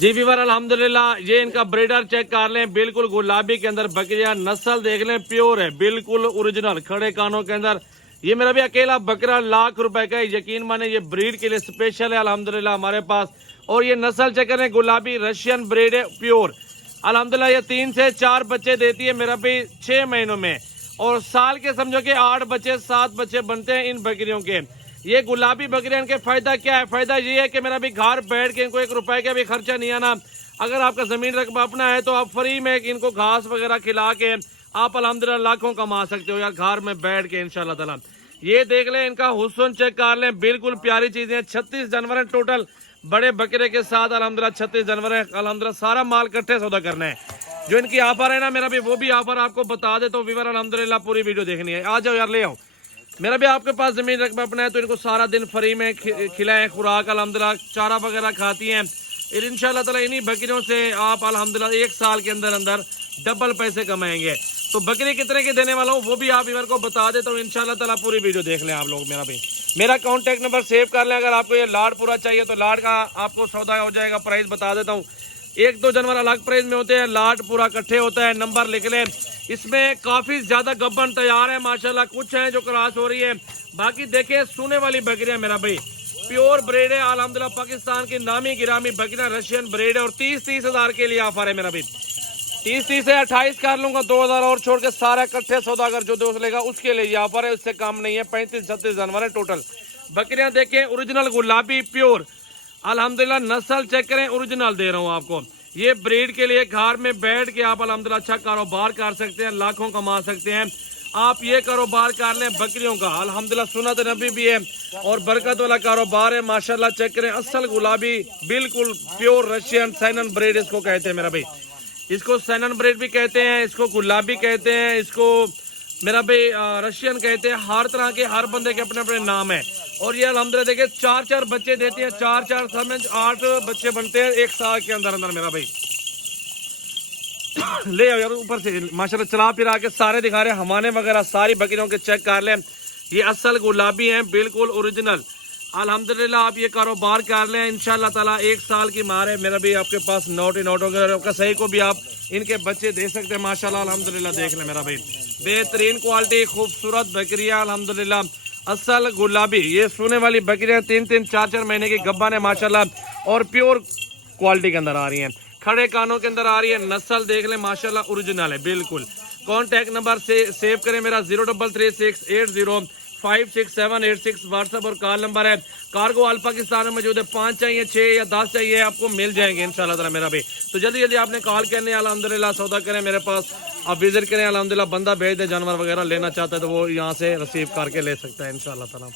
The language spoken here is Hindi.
जी वीवर अल्हम्दुलिल्लाह, ये इनका ब्रीडर चेक कर लें, बिल्कुल गुलाबी के अंदर बकरियां, नस्ल देख लें, प्योर है, बिल्कुल ओरिजिनल, खड़े कानों के अंदर। ये मेरा भी अकेला बकरा ₹1,00,000 का है, यकीन माने ये ब्रीड के लिए स्पेशल है अल्हम्दुलिल्लाह हमारे पास। और ये नस्ल चेक करें, गुलाबी रशियन ब्रीड है, प्योर अल्हम्दुलिल्लाह। ये 3 से 4 बच्चे देती है मेरा भी 6 महीनों में, और साल के समझो कि 8 बच्चे 7 बच्चे बनते हैं इन बकरियों के। ये गुलाबी बकरियां, इनके फायदा क्या है? फायदा ये है कि मेरा भी घर बैठ के इनको 1 रुपए का भी खर्चा नहीं आना। अगर आपका जमीन रकबा अपना है तो आप फ्री में इनको घास वगैरह खिला के आप अल्हम्दुलिल्लाह लाखों कमा सकते हो यार, घर में बैठ के इंशाल्लाह ताला। ये देख लें, इनका हुस्न चेक कर लें, बिल्कुल प्यारी चीजें। 36 जानवर है टोटल, बड़े बकरे के साथ अल्हम्दुलिल्लाह 36 जानवर है अल्हम्दुलिल्लाह। सारा माल इकट्ठे सौदा करना है। जो इनकी ऑफर है ना मेरा भी, वो भी ऑफर आपको बता दे तो वीवर अल्हम्दुलिल्लाह पूरी वीडियो देखनी है। आ जाओ यार, ले आओ। मेरा भी आपके पास जमीन रकबा अपना है तो इनको सारा दिन फ्री में खिलाएं, खुराक अल्हम्दुलिल्लाह, चारा वगैरह खाती हैं। फिर इंशाल्लाह ताला इन्हीं बकरियों से आप अल्हम्दुलिल्लाह 1 साल के अंदर अंदर डबल पैसे कमाएंगे। तो बकरी कितने की देने वाला हूँ वो भी आप इवर को बता देता हूँ, इंशाल्लाह ताला पूरी वीडियो देख लें आप लोग। मेरा कॉन्टैक्ट नंबर सेव कर लें। अगर आपको ये लाड पूरा चाहिए तो लाड का आपको सौदा हो जाएगा, प्राइस बता देता हूँ। 1-2 जानवर अलग प्राइस में होते हैं, लाट पूरा इकट्ठे होता है। नंबर लिख लें। इसमें काफी ज्यादा गब्बन तैयार है माशाल्लाह, कुछ हैं जो क्रॉस हो रही है, बाकी देखिए सोने वाली बकरियां मेरा भाई प्योर ब्रीड है अल्हम्दुलिल्लाह। पाकिस्तान की नामी गिरामी बकरियां रशियन ब्रीड है, और 30-30 हजार के लिए ऑफर है मेरा भाई। 30-30 से 28 कर लूंगा, 2000 और छोड़ के सारा इकट्ठे सौदागर जो दोस्त लेगा उसके लिए ऑफर है, उससे कम नहीं है। 35-36 जानवर है टोटल। बकरियां देखें, ओरिजिनल गुलाबी प्योर अल्हम्दुलिल्लाह। नस्ल चेक करें, ओरिजिनल दे रहा हूँ आपको। ये ब्रीड के लिए घर में बैठ के आप अल्हम्दुलिल्लाह अच्छा कारोबार कर सकते हैं, लाखों कमा सकते हैं। आप ये कारोबार कर लें बकरियों का, अल्हम्दुलिल्लाह सुन्नत नबी भी है और बरकत वाला कारोबार है माशाल्लाह। चेक करें, असल गुलाबी बिल्कुल प्योर रशियन सैनन ब्रीड इसको कहते हैं मेरा भाई। इसको सैनन ब्रीड भी कहते हैं, इसको गुलाबी कहते हैं, इसको मेरा भाई रशियन कहते हैं। हर तरह के हर बंदे के अपने अपने नाम है। और ये अल्हम्दुलिल्लाह देखिए 4-4 बच्चे देती है, 4-4 समझ 8 बच्चे बनते हैं 1 साल के अंदर अंदर मेरा भाई। ले आओ यार ऊपर से माशाल्लाह, चला फिरा के सारे दिखा रहे हैं। हमाने वगैरह सारी बकरियों के चेक कर लें। ये असल गुलाबी हैं, बिल्कुल ओरिजिनल अल्हम्दुलिल्लाह। आप ये कारोबार कर लें इंशाल्लाह ताला। 1 साल की मार है मेरा भी, आपके पास नोट ही नोट होगा। आपका सही को भी आप इनके बच्चे दे सकते हैं माशाल्लाह अल्हम्दुलिल्लाह। देख लें मेरा भाई, बेहतरीन क्वालिटी, खूबसूरत बकरियां अल्हम्दुलिल्लाह। असल गुलाबी, ये सोने वाली बकरियां 3-3 4-4 महीने की गब्बन है माशाल्लाह, और प्योर क्वालिटी के अंदर आ रही हैं, खड़े कानों के अंदर आ रही है। नस्ल देख लें माशाल्लाह, ओरिजिनल है बिल्कुल। कॉन्टैक्ट नंबर से सेव करें मेरा 033680568786 व्हाट्सएप और कॉल नंबर है। कार्गो ऑल पाकिस्तान में मौजूद है। 5 चाहिए, 6 या 10 चाहिए, आपको मिल जाएंगे इंशाल्लाह ताला मेरा भी। तो जल्दी जल्दी आपने कॉल करने अल्हम्दुलिल्लाह सौदा करें मेरे पास, आप विजिट करें अल्हम्दुलिल्लाह। बंदा भेज दे जानवर वगैरह लेना चाहता है तो वो यहाँ से रिसीव करके ले सकता है इंशाल्लाह ताला।